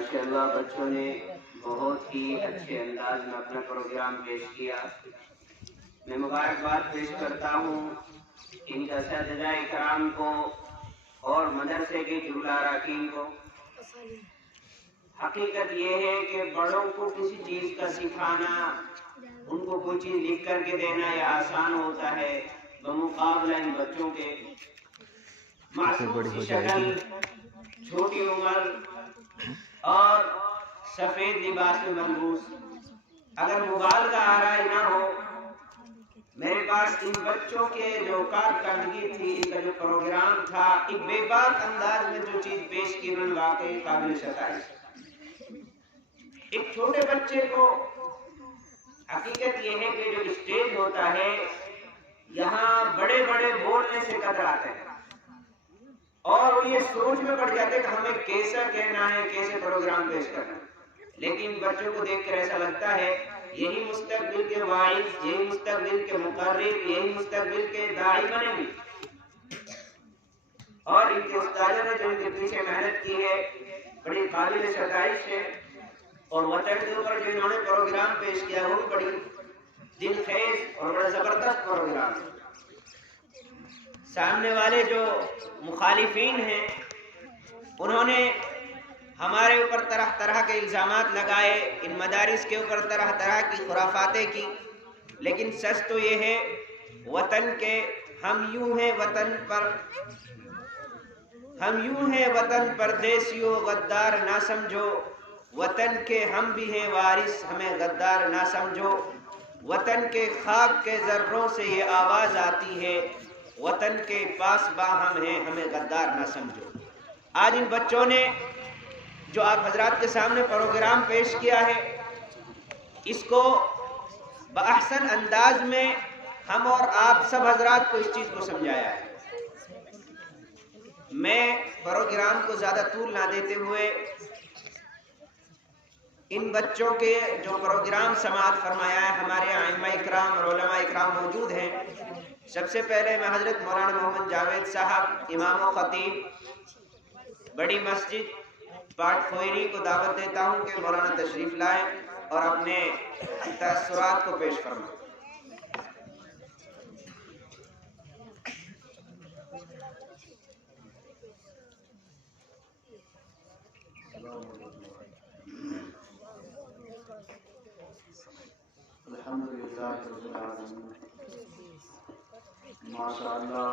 माशाअल्लाह बच्चों ने बहुत ही अच्छे अंदाज में अपना प्रोग्राम पेश किया। मैं मुबारकबाद पेश करता हूँ इन असतिज़ा इकराम को और मदरसे के जुमला अरकान को। हकीकत ये है कि बड़ों को किसी चीज़ का सिखाना, उनको कोई चीज़ लिख करके देना यह आसान होता है बमुकाबला इन बच्चों के। मासूम सी शक्ल, छोटी उम्र और सफेद लिबास में मलबूस, अगर मुबालगा आराई ना हो, मेरे पास इन बच्चों के जो कारकर्दगी थी, इनका जो प्रोग्राम था, एक बेबाक अंदाज में जो चीज पेश की उन्होंने वाकई काबिल सताइश। एक छोटे बच्चे को हकीकत ये है कि जो स्टेज होता है यहाँ बड़े बड़े बोलने से कतराते हैं और वो ये सोच में पड़ जाते हैं कि हमें कैसा कहना है, कैसे प्रोग्राम पेश करना है। लेकिन बच्चों को देखकर ऐसा लगता है यही मुस्तकबिल के वाइज, यही मुस्तकबिल के मुकर्रिर, यही मुस्तकबिल के दाई बनेंगे। और इनके उस्तादों ने जो इनके पीछे मेहनत की है बड़ी काबिल सताइश है। और वतन के ऊपर जो इन्होंने प्रोग्राम पेश किया वो भी बड़ी दिलखेज और बड़ा जबरदस्त प्रोग्राम है। सामने वाले जो मुखालिफिन हैं उन्होंने हमारे ऊपर तरह तरह के इल्ज़ामात लगाए, इन मदारिस के ऊपर तरह तरह की खुराफातें की। लेकिन सच तो ये है वतन के हम यूं हैं वतन परदेसियों गद्दार ना समझो, वतन के हम भी हैं वारिस हमें गद्दार ना समझो। वतन के खाक के जर्रों से ये आवाज़ आती है, वतन के पास हम हैं हमें गद्दार ना समझो। आज इन बच्चों ने जो आप हजरात के सामने प्रोग्राम पेश किया है, इसको बअहसन अंदाज में हम और आप सब हजरात को इस चीज़ को समझाया है। मैं प्रोग्राम को ज़्यादा तूल ना देते हुए इन बच्चों के जो प्रोग्राम समाअत फरमाया है, हमारे आइम्मा इकराम और उलमा इकराम मौजूद हैं। सबसे पहले मैं हजरत मौलाना मोहम्मद जावेद साहब इमाम व खतीब बड़ी मस्जिद पाट खोयरी को दावत देता हूँ कि मौलाना तशरीफ लाएं और अपने तअस्सुरात को पेश फरमाएं। अल्हम्दुलिल्लाह रब्बिल आलमीन। माशाअल्लाह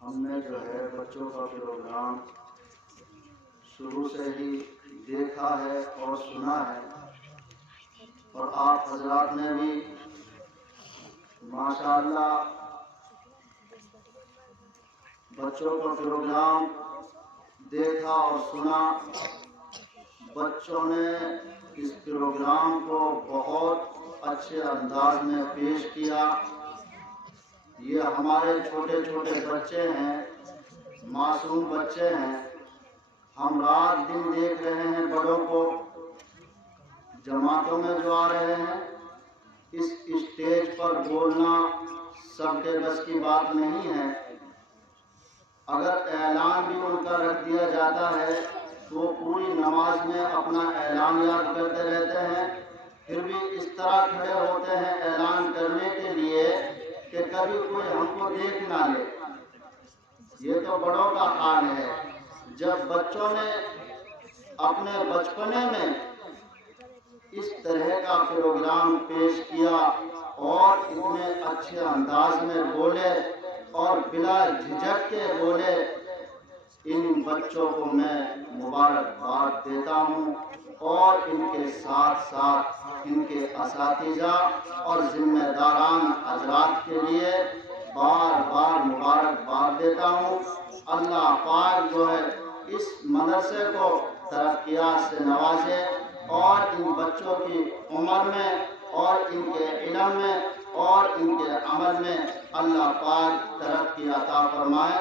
हमने जो है बच्चों का प्रोग्राम शुरू से ही देखा है और सुना है, और आप हजरात ने भी माशाअल्लाह बच्चों का प्रोग्राम देखा और सुना। बच्चों ने इस प्रोग्राम को बहुत अच्छे अंदाज में पेश किया। ये हमारे छोटे छोटे बच्चे हैं, मासूम बच्चे हैं। हम रात दिन देख रहे हैं बड़ों को जमातों में जो आ रहे हैं। इस स्टेज पर बोलना सबके बस की बात नहीं है। अगर ऐलान भी उनका रख दिया जाता है तो वो पूरी नमाज में अपना ऐलान याद करते रहते हैं, फिर भी इस तरह खड़े होते हैं ऐलान करने के लिए कि कभी कोई हमको देख ना ले। ये तो बड़ों का हाल है। जब बच्चों ने अपने बचपने में इस तरह का प्रोग्राम पेश किया और इतने अच्छे अंदाज में बोले और बिला झिझक के बोले, इन बच्चों को मैं मुबारकबाद देता हूँ। और इनके साथ साथ इनके असातिज़ा और जिम्मेदारान हजरात के लिए बार बार मुबारकबाद देता हूँ। अल्लाह पाक जो है इस मदरसे को तरक्कियात से नवाजे और इन बच्चों की उम्र में और इनके इल्म में और इनके अमल में अल्लाह पाक तरक्की अता फरमाए।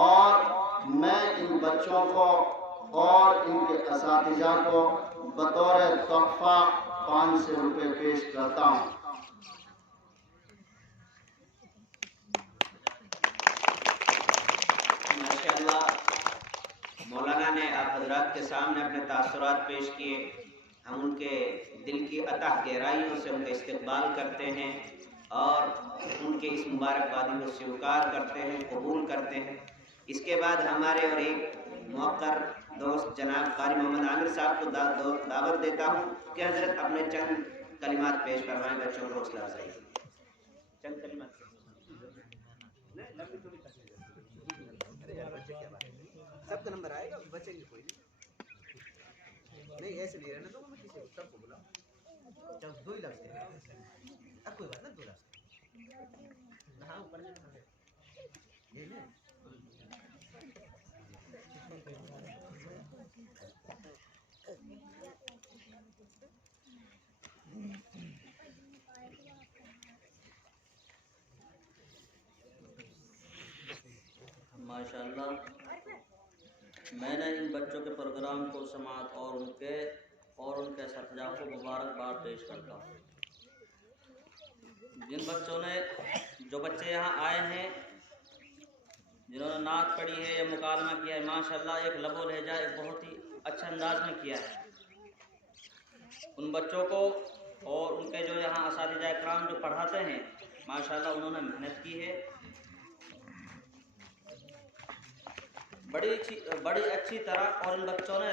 और मैं इन बच्चों को और इनके असातिज़ा को बतौर तोहफा 500 रुपये पेश करता हूँ। माशाअल्लाह मौलाना ने आप حضرات کے سامنے اپنے تاثرات پیش کیے. ہم ان کے دل کی عطا گہرائیوں سے ان کا استقبال کرتے ہیں اور ان کے اس مبارکبادی کو سویکار کرتے ہیں، قبول کرتے ہیں. اس کے بعد ہمارے اور ایک موقر دوست جناب قاری محمد عامر صاحب کو دعوت دیتا ہوں کہ حضرت اپنے چند کلمات پیش کروائیں بچوں کو حوصلہ افزائی. چند کلمات سب کا نمبر آئے گا، بچے گی کوئی نہیں ایسے نہیں رہنا تو میں کسی کو سب کو بلاؤں. چل 2 ہی لفظ اب کوئی بات نا 2 لفظ ہاں اوپر یہ نہیں ماشاءاللہ. میں نے ان بچوں کے پروگرام کو سماعت اور ان کے اساتذہ کو مبارکباد پیش کرتا ہوں. جن بچوں نے جو بچے یہاں آئے ہیں جنہوں نے نعت پڑھی ہے یا مکالمہ کیا ہے، ماشاءاللہ ایک لب و لہجہ ایک بہت ہی اچھا انداز میں کیا ہے. ان بچوں کو اور ان کے جو یہاں اساتذہ اکرام جو پڑھاتے ہیں ماشاءاللہ انہوں نے محنت کی ہے، بڑی اچھی طرح، اور ان بچوں نے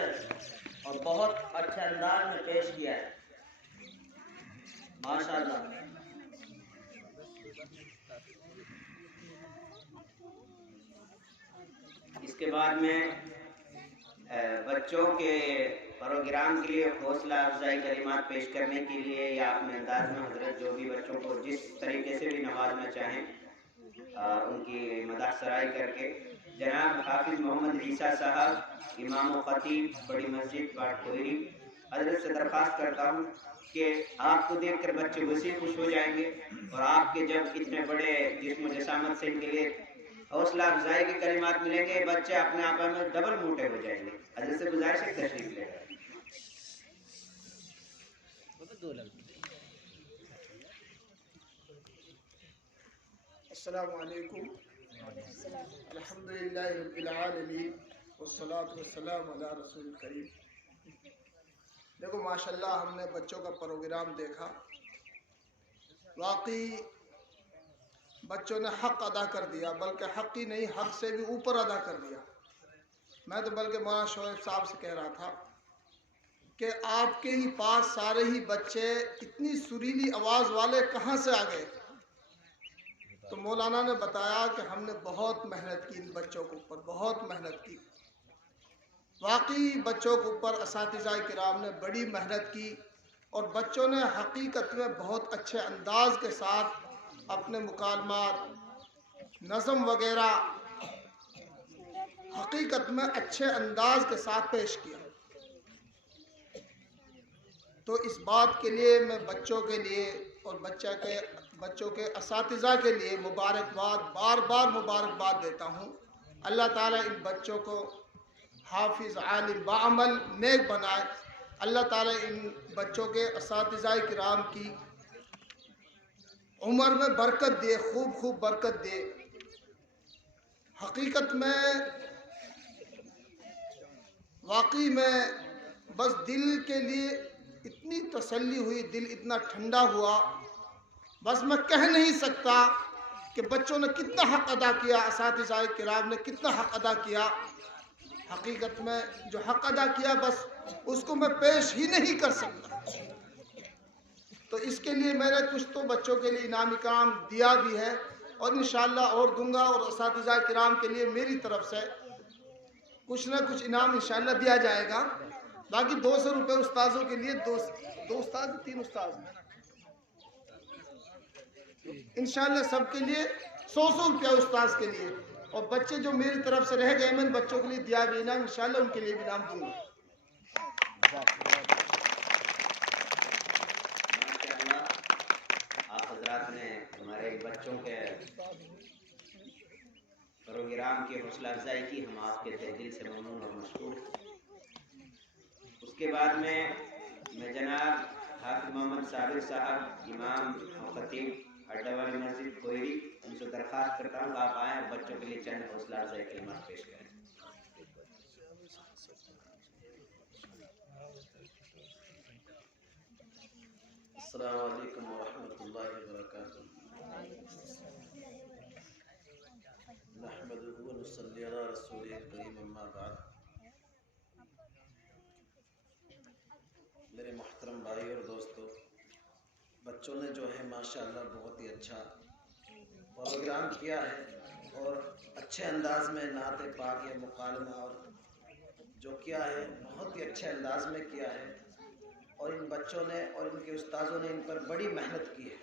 اور بہت اچھے انداز میں پیش کیا ہے ماشاءاللہ. اس کے بعد میں بچوں کے پروگرام کے لیے حوصلہ افزائی کلمات پیش کرنے کے لیے یا اپنے انداز میں حضرت جو بھی بچوں کو جس طریقے سے بھی نوازنا چاہیں ان کی مدح سرائی کر کے جناب حافظ محمد عیسیٰ صاحب امام و خطیب بڑی مسجد باٹ کوئری، حضرت سے درخواست کرتا ہوں کہ آپ کو دیکھ کر بچے وسیع خوش ہو جائیں گے اور آپ کے جب اتنے بڑے جسم و جسامت سے ان کے لیے حوصلہ افزائی کے کلمات ملیں گے بچے اپنے آپ میں ڈبل موٹے ہو جائیں گے. حضرت سے گزارش ہے تشریف لے کر. السلام علیکم. الحمدللہ رب العالمین والصلاة والسلام علی رسول کریم. دیکھو ماشاءاللہ ہم نے بچوں کا پروگرام دیکھا، واقعی بچوں نے حق ادا کر دیا، بلکہ حق ہی نہیں حق سے بھی اوپر ادا کر دیا. میں تو بلکہ مولانا شعیب صاحب سے کہہ رہا تھا کہ آپ کے ہی پاس سارے ہی بچے اتنی سریلی آواز والے کہاں سے آ گئے؟ تو مولانا نے بتایا کہ ہم نے بہت محنت کی ان بچوں کے اوپر، بہت محنت کی. واقعی بچوں کے اوپر اساتذہ کرام نے بڑی محنت کی اور بچوں نے حقیقت میں بہت اچھے انداز کے ساتھ اپنے مکالمات نظم وغیرہ حقیقت میں اچھے انداز کے ساتھ پیش کیا. تو اس بات کے لیے میں بچوں کے لیے اور بچوں کے اساتذہ کے لیے بار بار مبارکباد دیتا ہوں. اللہ تعالیٰ ان بچوں کو حافظ عالم بعمل نیک بنائے. اللہ تعالیٰ ان بچوں کے اساتذہ کرام کی عمر میں برکت دے، خوب برکت دے. حقیقت میں واقعی میں بس دل کے لیے اتنی تسلی ہوئی، دل اتنا ٹھنڈا ہوا، بس میں کہہ نہیں سکتا کہ بچوں نے کتنا حق ادا کیا، اساتذہ کرام نے کتنا حق ادا کیا. حقیقت میں جو حق ادا کیا بس اس کو میں پیش ہی نہیں کر سکتا. تو اس کے لیے میں نے کچھ تو بچوں کے لیے انعام اکرام دیا بھی ہے اور انشاءاللہ اور دوں گا، اور اساتذہ کرام کے لیے میری طرف سے کچھ نہ کچھ انعام انشاءاللہ دیا جائے گا. باقی 200 روپے استاذوں کے لیے، دو استاذ 3 استاذ انشاءاللہ سب کے لیے 100 روپیہ استاذ کے لیے، اور بچے جو میری طرف سے رہ گئے میں ان بچوں کے لیے دیا بھی انعام انشاءاللہ ان کے لیے بھی انعام دوں گا. آپ حضرات نے ہمارے بچوں کے پروگرام کی حوصلہ افزائی کی، ہم آپ کے دل سے ممنون اور مشکور. اس کے بعد میں جناب حافظ محمد صابر صاحب امام و خطیب اڈا والی مسجد کوئری، ان سے درخواست کرتا ہوں کہ آپ آئیں اور بچوں کے لیے چند حوصلہ افزائی کلمات پیش کریں. अस्सलामु अलैकुम वरहमतुल्लाहि वबरकातुह। नहमदुहु व नुसल्ली अला रसूलिल करीम, अम्मा बाद। मेरे मोहतरम भाई और दोस्तों, बच्चों ने जो है माशाअल्लाह बहुत ही अच्छा प्रोग्राम किया है और अच्छे अंदाज में नात पाक या मुकालमा और जो किया है बहुत ही अच्छे अंदाज में किया है। और इन बच्चों ने और इनके उस्तादों ने इन पर बड़ी मेहनत की है।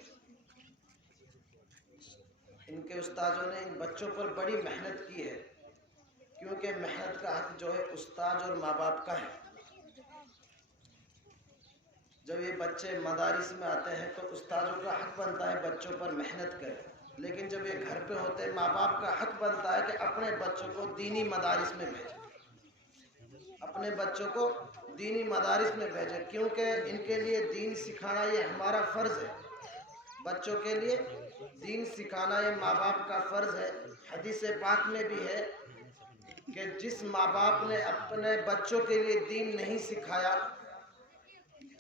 इनके उस्तादों ने इन बच्चों पर बड़ी मेहनत की है, क्योंकि मेहनत का हक जो है उस्ताद और माँ बाप का है। जब ये बच्चे मदारिस में आते हैं तो उस्तादों का हक बनता है बच्चों पर मेहनत करें, लेकिन जब ये घर पे होते हैं माँ बाप का हक बनता है कि अपने बच्चों को दीनी मदारिस में भेजें, अपने बच्चों को दीनी मदारिस में भेजें, क्योंकि इनके लिए दीन सिखाना ये हमारा फ़र्ज़ है। बच्चों के लिए दीन सिखाना ये माँ बाप का फ़र्ज़ है। हदीस पाक में भी है कि जिस माँ बाप ने अपने बच्चों के लिए दीन नहीं सिखाया,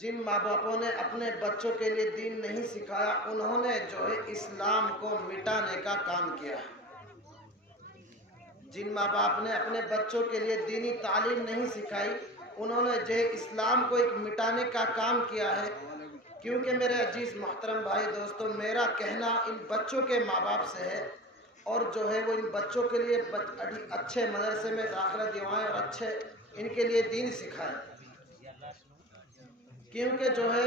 जिन माँ बापों ने अपने बच्चों के लिए दीन नहीं सिखाया, उन्होंने जो है इस्लाम को मिटाने का काम किया है। जिन माँ बाप ने अपने बच्चों के लिए दीनी तालीम नहीं सिखाई, उन्होंने जो है इस्लाम को एक मिटाने का काम किया है। क्योंकि मेरे अजीज मोहतरम भाई दोस्तों, मेरा कहना इन बच्चों के माँ बाप से है और जो है वो इन बच्चों के लिए अच्छे मदरसे में दाखिला दिलवाएं और अच्छे इनके लिए दीन सिखाएं। क्योंकि जो है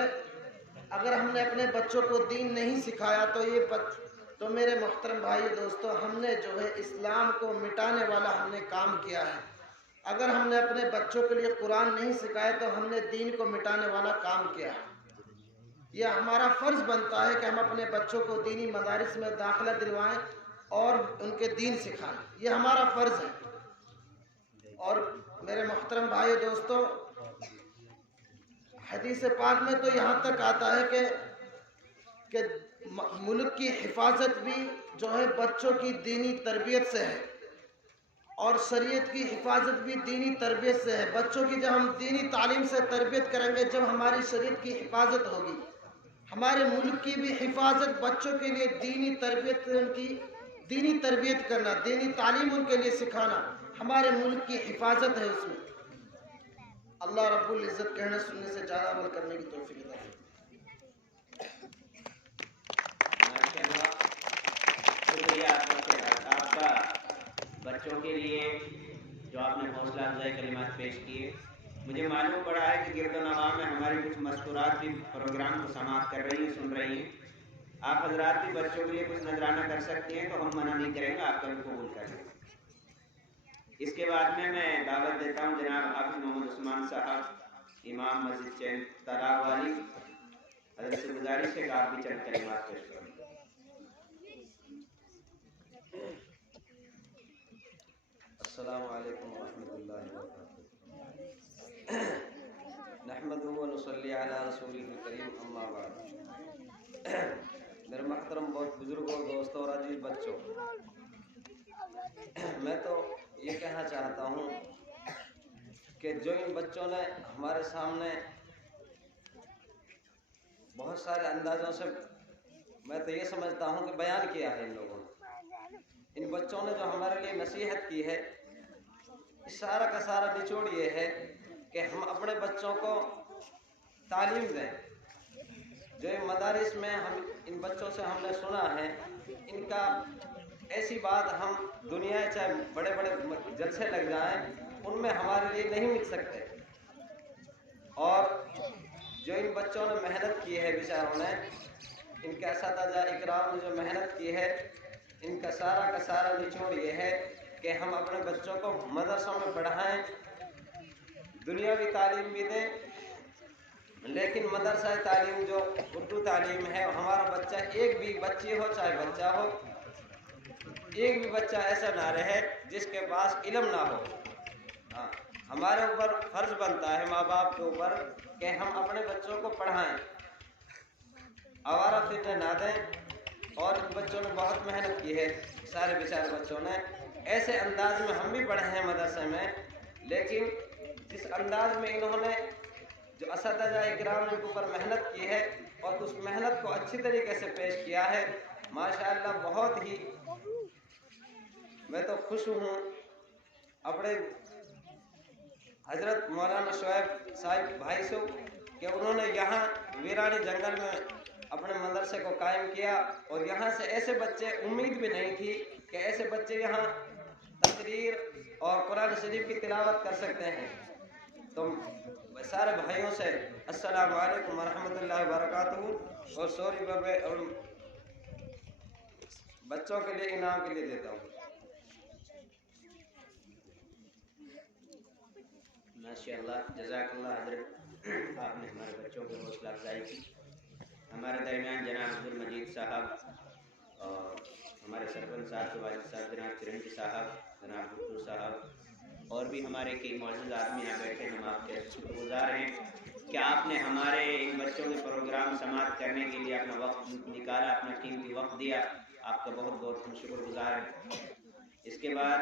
अगर हमने अपने बच्चों को दीन नहीं सिखाया तो मेरे मोहतरम भाई दोस्तों, हमने जो है इस्लाम को मिटाने वाला हमने काम किया है। अगर हमने अपने बच्चों के लिए कुरान नहीं सिखाया तो हमने दीन को मिटाने वाला काम किया है। यह हमारा फ़र्ज़ बनता है कि हम अपने बच्चों को दीनी मदारिस में दाखिला दिलवाएं और उनके दीन सिखाएं, यह हमारा फ़र्ज़ है। और मेरे मोहतरम भाई दोस्तों, हदीस पाक में तो यहाँ तक आता है कि मुल्क की हिफाजत भी जो है बच्चों की दीनी तरबियत से है और शरीयत की हिफाजत भी दीनी तरबियत से है। बच्चों की जब हम दीनी तालीम से तरबियत करेंगे, जब हमारी शरीयत की हिफाजत होगी, हमारे मुल्क की भी हिफाजत बच्चों के लिए दीनी तरबियत, उनकी दीनी तरबियत करना, दीनी तालीम उनके लिए सिखाना हमारे मुल्क की हिफाजत है। उसमें अल्लाह रब्बुल इज़्ज़त कहने सुनने से ज़्यादा अमल करने की तौफीक अता फरमाए। शुक्रिया आपका बच्चों के लिए जो आपने हौसला अफजाई कलिमात पेश किए। मुझे मालूम पड़ा है कि गिरदोनवा में हमारी कुछ मस्तूरात भी प्रोग्राम को समाप्त कर रही हैं, सुन रही हैं। आप हजरात भी बच्चों के लिए कुछ नजराना कर सकती हैं तो हम मना नहीं करेंगे, आप कभी कबूल कर लें। इसके बाद में मैं दावत देता हूँ जनाब हाफिज मोहम्मद उस्मान साहब, इमाम मस्जिद चैन तालाब वाली, हज़रत से गुजारिश है कि आप भी चंद कलिमात पेश करें। अस्सलामु अलैकुम वरहमतुल्लाहि वबरकातुह। नहमदुहु व नुसल्ली अला रसूलिल करीम, अम्मा बाद। मेरे मोहतरम बहुत बुजुर्गों, दोस्तों और अजीज बच्चों, मैं तो ये कहना चाहता हूँ कि जो इन बच्चों ने हमारे सामने बहुत सारे अंदाज़ों से, मैं तो ये समझता हूँ कि बयान किया है इन लोगों ने, इन बच्चों ने जो हमारे लिए नसीहत की है, इस सारा का सारा निचोड़ ये है कि हम अपने बच्चों को तालीम दें। जो मदारिस में हम इन बच्चों से हमने सुना है, इनका ऐसी बात हम दुनिया चाहे बड़े बड़े जलसे लग जाएं, उनमें हमारे लिए नहीं मिल सकते। और जो इन बच्चों ने मेहनत की है, बेचारों ने, इनके असातिज़ा इकराम ने जो मेहनत की है, इनका सारा का सारा निचोड़ ये है कि हम अपने बच्चों को मदरसों में पढ़ाएं, दुनियावी तालीम भी दें, लेकिन मदरसा तालीम जो उर्दू तालीम है, हमारा बच्चा, एक भी बच्ची हो चाहे बच्चा हो, एक भी बच्चा ऐसा ना रहे जिसके पास इल्म ना हो। हाँ, हमारे ऊपर फ़र्ज़ बनता है माँ बाप के ऊपर कि हम अपने बच्चों को पढ़ाएं, आवारा फिरने ना दें। और इन बच्चों ने बहुत मेहनत की है, सारे बेचारे बच्चों ने। ऐसे अंदाज में हम भी पढ़े हैं मदरसे में, लेकिन जिस अंदाज में इन्होंने जो असतजा इकराम ने ऊपर मेहनत की है और उस मेहनत को अच्छी तरीके से पेश किया है। माशाअल्लाह बहुत ही मैं तो खुश हूँ अपने हजरत मौलाना शोएब साहिब भाई से कि उन्होंने यहाँ वीरानी जंगल में अपने मदरसे को कायम किया और यहाँ से ऐसे बच्चे, उम्मीद भी नहीं थी कि ऐसे बच्चे यहाँ तकरीर और कुरान शरीफ की तिलावत कर सकते हैं। तो सारे भाइयों से अस्सलाम वालेकुम वरहमतुल्लाहि वबरकातुहू और सॉरी बाबे और बच्चों के लिए इनाम के लिए देता हूँ। माशाअल्लाह, जज़ाकल्लाह हज़रत, आपने हमारे बच्चों को हौसला अफजाई की। हमारे दरमियान जनाब अब्दुल मजीद साहब और हमारे सरपंच साहब के वालिद साहब जनाब चिरंजी साहब, जनाब भुट्टू साहब और भी हमारे कई मौजूद आदमी यहाँ बैठे। हम आपके शुक्रगुजार हैं कि आपने हमारे इन बच्चों के प्रोग्राम समाप्त करने के लिए अपना वक्त निकाला, अपना कीमती वक्त दिया। आपका बहुत बहुत हम शुक्रगुजार हैं। इसके बाद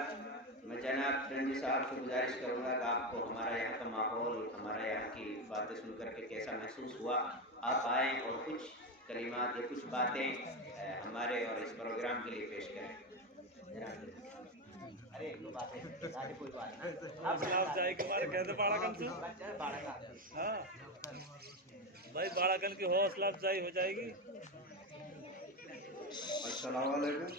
मैं जनाब चिरंजी साहब से गुजारिश करूँगा कि आपको हमारा यहाँ का माहौल, हमारा यहाँ की बातें सुन करके कैसा महसूस हुआ, आप आएँ और कुछ कलिमात या कुछ बातें हमारे और इस प्रोग्राम के लिए पेश करें। अरे एक दो बातें आगे कोई बात नहीं। आप जाए के बारे कहते बाड़ाकन से, हाँ भाई बाड़ाकन की हौसला अफजाई हो जाएगी। अस्सलाम वालेकुम।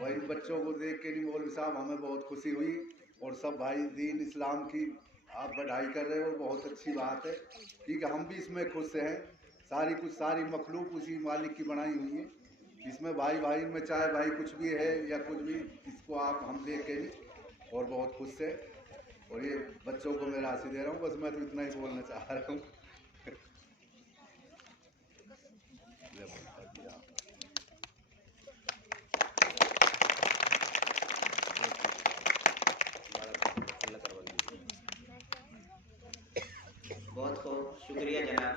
वही बच्चों को देख के नहीं मौलवी साहब हमें बहुत खुशी हुई और सब भाई दीन इस्लाम की आप बढ़ाई कर रहे हो, बहुत अच्छी बात है। ठीक है, हम भी इसमें खुश हैं। सारी मखलूक उसी मालिक की बनाई हुई है। इसमें भाई भाई में चाहे भाई कुछ भी है या कुछ भी, इसको आप हम देख के नहीं और बहुत खुश है। और ये बच्चों को मैं राशि दे रहा हूँ, बस मैं तो इतना ही बोलना चाह रहा हूँ। बहुत बहुत शुक्रिया जनाब,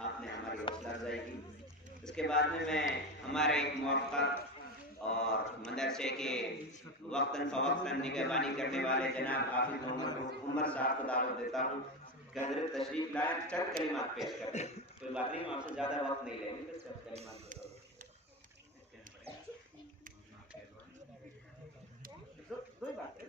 आपने हमारी हौसला अफजाई की। इसके बाद में मैं हमारे एक मुवक्किर और मदरसे के वक्तन फ़वक्तन निगहबानी करने वाले जनाब हाफिज मोहम्मद उमर साहब को दावत देता हूँ कि हज़रत तशरीफ़ लाएं, चंद कलिमात पेश करते हैं। कोई बात नहीं, हम आपसे ज़्यादा वक्त नहीं लेंगे, बस चंद कलिमात दो ही बात है।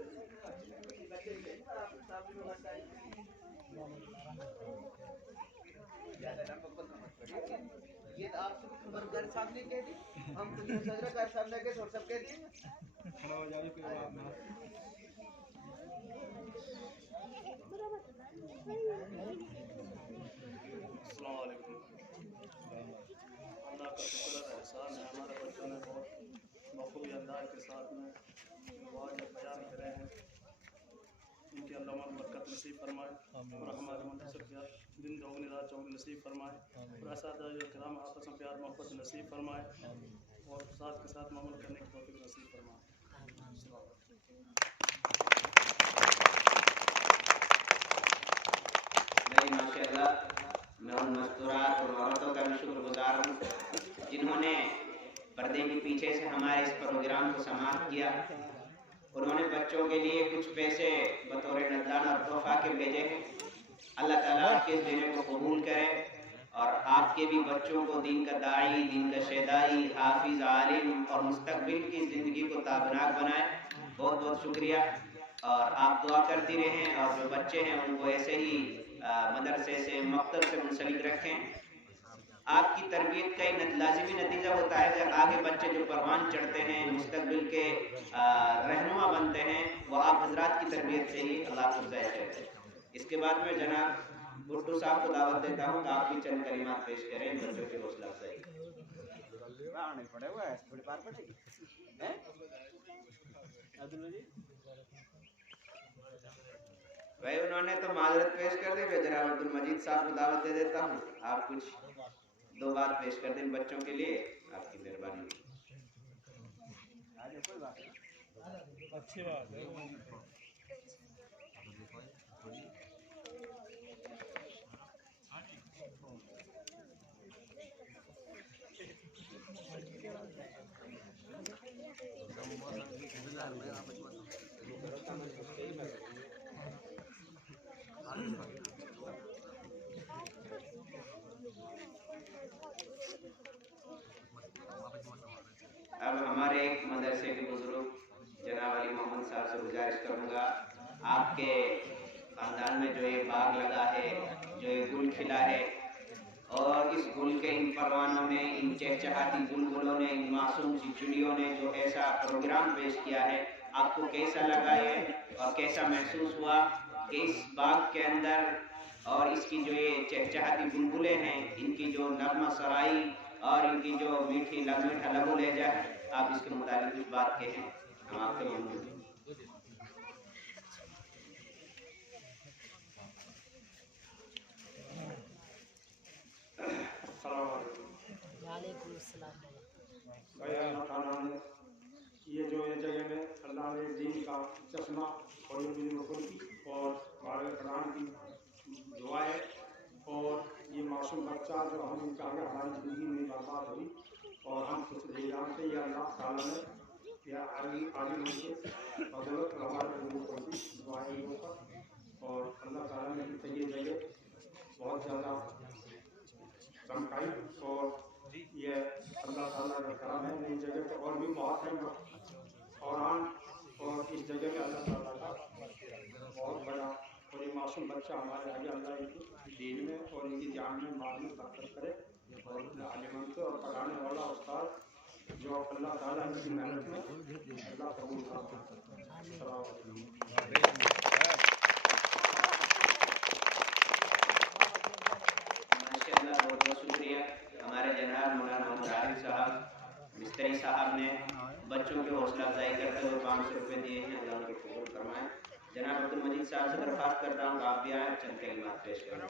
ये तो आप बरगर साहब ने कह दी, हम तो सदर साहब ने कह और सब कह दिए। अस्सलाम वालेकुम। अल्लाह का शुक्र है, एहसान है, हमारे बच्चों ने बहुत बखूबी अंदाज के साथ में वाज बयान करे हैं। इनके अल्लाह बरकत नसीब फरमाए और हमारे मदरसे के दिन दोगुनी रात चौगुनी नसीब फरमाए और असातिज़ा किराम आपस में प्यार मोहब्बत नसीब फरमाए और साथ के साथ मामूल करने की तौफीक नसीब फरमाए। माशाअल्लाह, मैं उन मस्तूरात और औरतों का भी शुक्रगुजार हूँ जिन्होंने पर्दे के पीछे से हमारे इस प्रोग्राम को समाप्त किया। उन्होंने बच्चों के लिए कुछ पैसे बतौर नज़राना और तोहफा के भेजे हैं। अल्लाह ताला आपके इस देने को कबूल करे और आपके भी बच्चों को दीन का दाई, दीन का शेदाई, हाफिज, आलिम और मुस्तकबिल की ज़िंदगी को ताबनाक बनाए। बहुत बहुत शुक्रिया और आप दुआ करती रहें और जो बच्चे हैं उनको ऐसे ही मदरसे से, मकतब से मुंसलिक रखें। आपकी तरबियत का एक लाजिमी नतीजा होता है कि आगे बच्चे जो परवान चढ़ते हैं, मुस्तकबिल के रहनुमा बनते हैं, वो आप हजरात की तरबियत से ही अल्लाह को ज़ाहिर करते हैं। इसके बाद में जनाब भुट्टू साहब को दावत देता हूँ कि आप भी चंद कलिमात पेश करें बच्चों की हौसला अफजाई। पड़े हुआ है थोड़ी बार पड़ेगी भाई, उन्होंने तो माजरत पेश कर दी। मैं जनाब अब्दुल मजीद साहब को दावत दे देता हूँ, आप कुछ दो बात पेश कर दें बच्चों के लिए, आपकी मेहरबानी। अच्छी बात है। गुजारिश करूँगा, आपके खानदान में जो ये बाग लगा है, जो ये गुल खिला है, और इस गुल के इन परवानों ने, इन चहचहाती बुलबुलों ने, इन मासूम सी चिड़ियों ने जो ऐसा प्रोग्राम पेश किया है, आपको कैसा लगा ये और कैसा महसूस हुआ कि इस बाग के अंदर और इसकी जो ये चहचहाती बुलबुलें हैं, इनकी जो नगमा सराई और इनकी जो मीठा लबो लहजा है, आप इसके मुताबिक कुछ बात कहें, हम आपके ममनून हैं। भाई अल्लाह ताला ने ये जगह में अल्लाह ने दीन का चश्मा और और बारह कुरान की दुआ है, और ये मासूम बच्चा जो हम इनका हमारी ज़िंदगी में बर्बाद हुई और हम कुछ नहीं जानते, ये अल्लाह ताला ने या आगे उनके बदौलत हमारे लोगों को दुआएं लोगों पर, और अल्लाह ताला ने ये जगह बहुत ज़्यादा चमकाई, और ये अल्लाह ताला का करम है। इस जगह पर और भी बहुत है और इस जगह में अल्लाह ताला का बहुत बड़ा, और ये मासूम बच्चा हमारे आगे अल्लाह इनकी दीन में और इनकी जान में माल में बरकत करे, और आलिमंद और पढ़ाने वाला उस्ताद जो अल्लाह ताला इनकी मेहनत में अल्लाह कबूल करता है। माशाअल्लाह, बहुत बहुत शुक्रिया। हमारे जनाब मौलाना मोहम्मद आरिफ साहब मिस्त्री साहब ने बच्चों की हौसला अफजाई करते हुए 500 रुपये दिए हैं, अल्लाह उनको कबूल फरमाए। जनाब अब्दुल मजीद साहब से दरख्वास्त करता हूँ आप भी आए, चंद कलिमात पेश करें।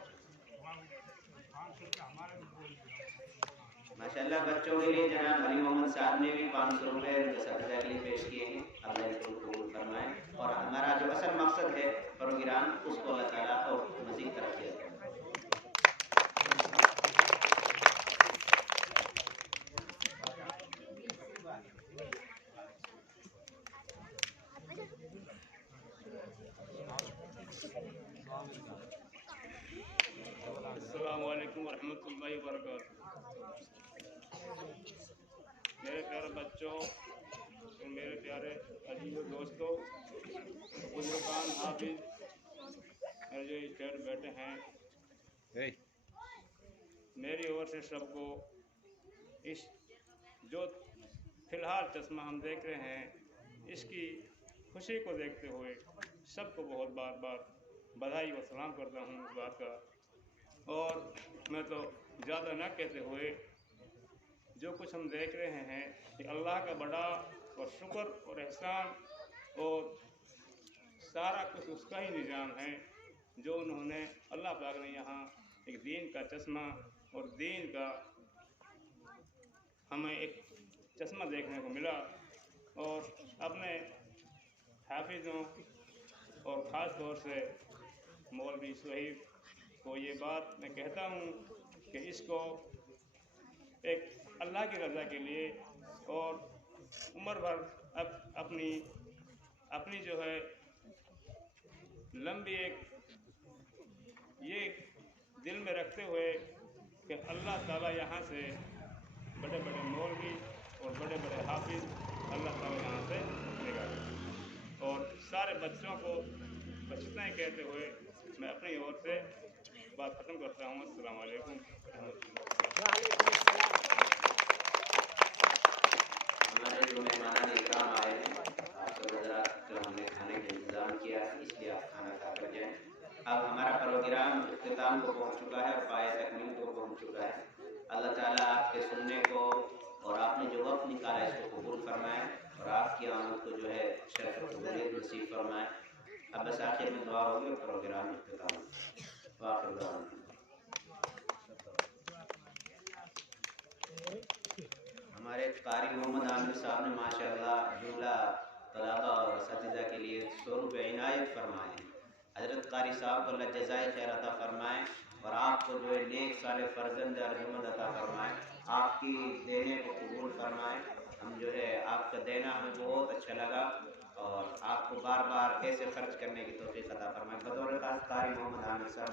माशाअल्लाह, बच्चों के लिए जनाब अली मोहम्मद साहब ने भी 500 रुपये सदका के लिए पेश किए हैं, अल्लाह इनको कबूल फरमाए, और हमारा जो असल मकसद है प्रोग्राम, उसको अल्लाह ताला और मज़ीद तरक्की दे। अस्सलामु अलैकुम वरहमतुल्लाहि वबरकातुहू। मेरे प्यारे बच्चों और मेरे प्यारे अजीज़ दोस्तों, बुजुर्गान हाफिज और जो स्टेट बैठे हैं, मेरी ओर से सबको इस जो फ़िलहाल चश्मा हम देख रहे हैं, इसकी खुशी को देखते हुए सबको बहुत बार बार बधाई व सलाम करता हूँ इस बात का। और मैं तो ज़्यादा न कहते हुए जो कुछ हम देख रहे हैं कि अल्लाह का बड़ा और शुक्र और एहसान और सारा कुछ उसका ही निज़ाम है, जो उन्होंने अल्लाह पाक ने यहाँ एक दीन का चश्मा और दीन का हमें एक चश्मा देखने को मिला। और अपने हाफिज़ों और ख़ास तौर से मौलवी सुहैब को ये बात मैं कहता हूँ कि इसको एक अल्लाह की रज़ा के लिए और उम्र भर अपनी जो है लंबी एक ये दिल में रखते हुए कि अल्लाह ताला यहाँ से बड़े बड़े मौलवी और बड़े बड़े हाफिज़ अल्लाह ताला यहाँ से निकाले, और सारे बच्चों को बस इतना ही कहते हुए मैं अपनी ओर से बात ख़त्म करता हूँ। अस्सलामु अलैकुम। हमारे जो मेहमान इकराम आए हैं, आप सब हज़रात जो हमने खाने का इंतज़ाम किया है, इसलिए आप खाना खा कर जाएँ। अब हमारा प्रोग्राम इख्तिताम को पहुँच चुका है और पाए तकमील को पहुँच चुका है। अल्लाह ताला आपके सुनने को और आपने जो वक्त निकाला इसको कबूल फरमाए, और आपकी आमद को जो है शरफ कबूलियत नसीब फरमाए। अब बस आखिर में दुआ होगी और प्रोग्राम इख्तिताम। हमारे कारी मोहम्मद आमिर साहब ने माशाअल्लाह जुमला तलबा और असातिज़ा के लिए 100 रुपये इनायत फरमाए हैं। हज़रत कारी साहब को अल्लाह जज़ाए खैर अता फरमाए, और आपको जो है नेक साले फर्जंद अर्जुमंद अता फरमाए, आपकी देने को कबूल फरमाए। हम जो है आपका देना हमें बहुत अच्छा लगा, और आपको बार बार पैसे खर्च करने की तौफीक अता फरमाए। बतौर कारी मोहम्मद आमिर साहब